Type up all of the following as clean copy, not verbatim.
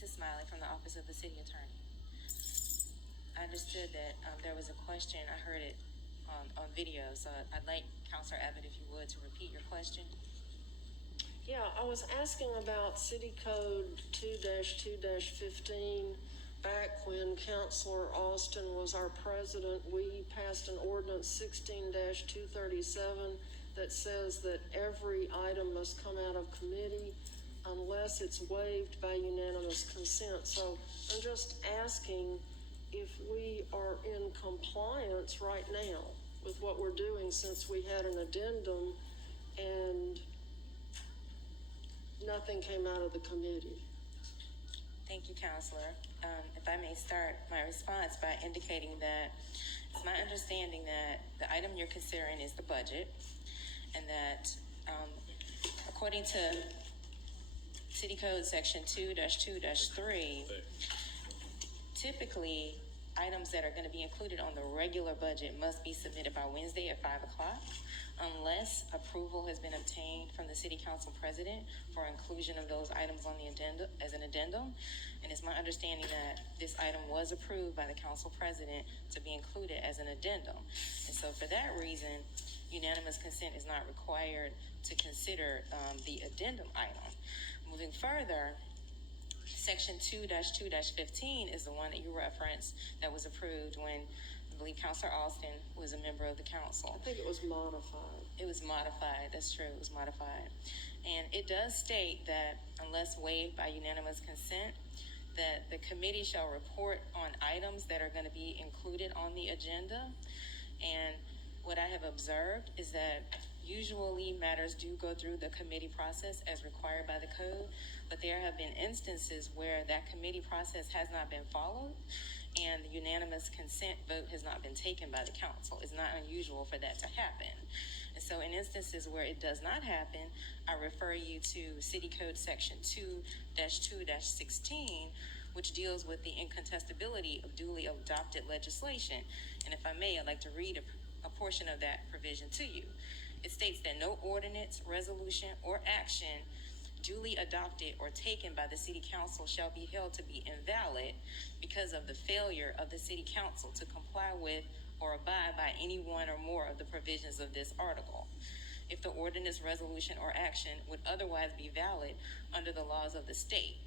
Mrs. Smiley from the Office of the City Attorney. I understood that there was a question. I heard it on video, so I'd like Counselor Abbott, if you would, to repeat your question. Yeah, I was asking about City Code 2-2-15. Back when Councilor Austin was our president, we passed an ordinance 16-237 that says that every item must come out of committee unless it's waived by unanimous consent. So I'm just asking if we are in compliance right now with what we're doing, since we had an addendum and nothing came out of the committee. Thank you, Counselor. If I may start my response by indicating that it's my understanding that the item you're considering is the budget, and that according to City Code Section 2-2-3, typically items that are going to be included on the regular budget must be submitted by Wednesday at 5 o'clock, unless approval has been obtained from the City Council President for inclusion of those items on the agenda as an addendum. And it's my understanding that this item was approved by the Council President to be included as an addendum. And so for that reason, unanimous consent is not required to consider the addendum item. Moving further, Section 2-2-15 is the one that you referenced that was approved when I believe Councilor Austin was a member of the council. I think it was modified. It was modified. That's true. It was modified. And it does state that unless waived by unanimous consent, that the committee shall report on items that are going to be included on the agenda. And what I have observed is that usually matters do go through the committee process as required by the code, but there have been instances where that committee process has not been followed and the unanimous consent vote has not been taken by the council. It's not unusual for that to happen. And so in instances where it does not happen, I refer you to City Code Section 2-2-16, which deals with the incontestability of duly adopted legislation. And if I may, I'd like to read a portion of that provision to you. It states that no ordinance, resolution, or action duly adopted or taken by the City Council shall be held to be invalid because of the failure of the City Council to comply with or abide by any one or more of the provisions of this article. If the ordinance, resolution, or action would otherwise be valid under the laws of the state,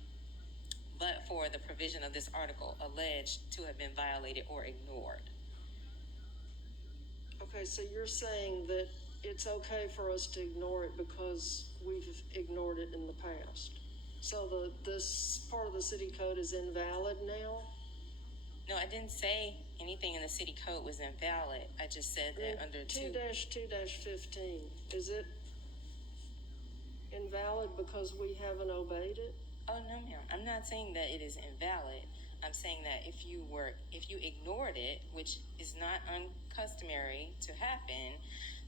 but for the provision of this article alleged to have been violated or ignored. Okay, so you're saying that it's okay for us to ignore it because we've ignored it in the past. So this part of the city code is invalid now? No, I didn't say anything in the city code was invalid. I just said that under 2-2-15, is it invalid because we haven't obeyed it? Oh, no, ma'am. I'm not saying that it is invalid. I'm saying that if you ignored it, which is not uncustomary to happen,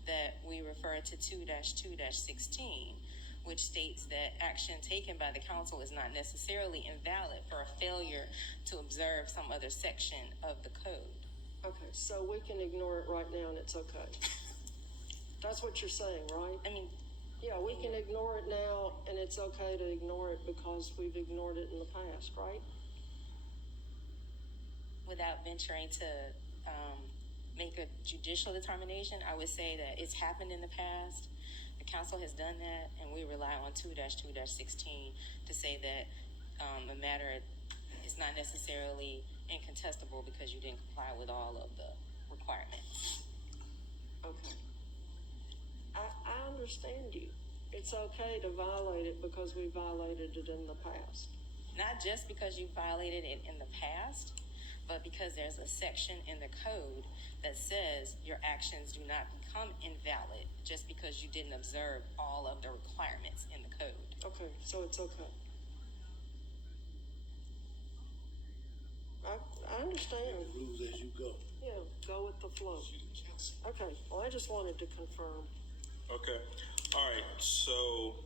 that we refer to 2-2-16, which states that action taken by the council is not necessarily invalid for a failure to observe some other section of the code. Okay, so we can ignore it right now and it's okay. That's what you're saying, right? I mean, yeah, we can ignore it now and it's okay to ignore it because we've ignored it in the past, right? Without venturing to make a judicial determination, I would say that it's happened in the past. The council has done that, and we rely on 2-2-16 to say that a matter is not necessarily incontestable because you didn't comply with all of the requirements. Okay. I understand you. It's okay to violate it because we violated it in the past. Not just because you violated it in the past, but because there's a section in the code that says your actions do not become invalid just because you didn't observe all of the requirements in the code. Okay, so it's okay. I understand. Rules as you go. Yeah, go with the flow. Okay, well, I just wanted to confirm. Okay. All right. So